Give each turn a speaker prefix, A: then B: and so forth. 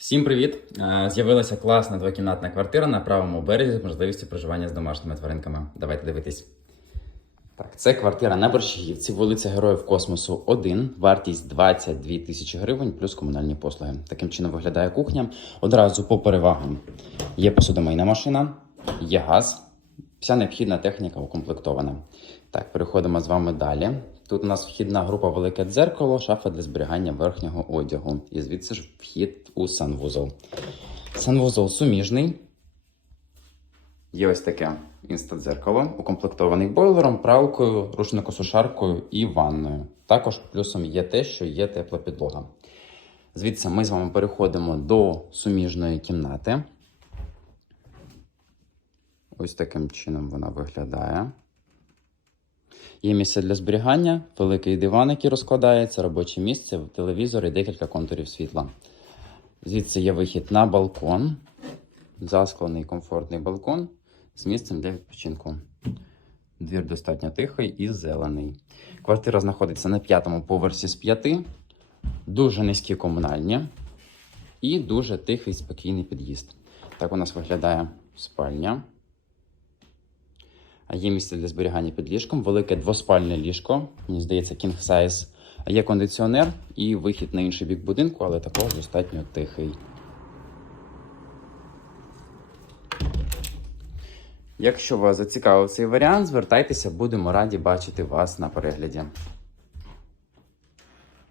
A: Всім привіт! Е, З'явилася класна двокімнатна квартира на правому березі з можливістю проживання з домашніми тваринками. Давайте дивитись. Так, це квартира на Борщагівці, вулиця Героїв Космосу 1, вартість 22 тисячі гривень плюс комунальні послуги. Таким чином виглядає кухня. Одразу по перевагам. Є посудомийна машина, є газ, вся необхідна техніка укомплектована. Так, переходимо з вами далі. Тут у нас вхідна група велике дзеркало, шафа для зберігання верхнього одягу. І звідси ж вхід у санвузол. Санвузол суміжний. Є ось таке інстадзеркало, укомплектований бойлером, пралкою, рушникосушаркою і ванною. Також плюсом є те, що є тепла підлога. Звідси ми з вами переходимо до суміжної кімнати. Ось таким чином вона виглядає. Є місце для зберігання, великий диван, який розкладається, робоче місце, телевізор і декілька контурів світла. Звідси є вихід на балкон, засклений комфортний балкон з місцем для відпочинку. Двір достатньо тихий і зелений. Квартира знаходиться на п'ятому поверсі з п'яти, дуже низькі комунальні і дуже тихий спокійний під'їзд. Так у нас виглядає спальня. Є місце для зберігання під ліжком, велике двоспальне ліжко, мені здається, king size. Є кондиціонер і вихід на інший бік будинку, але також достатньо тихий. Якщо вас зацікавив цей варіант, звертайтеся, будемо раді бачити вас на перегляді.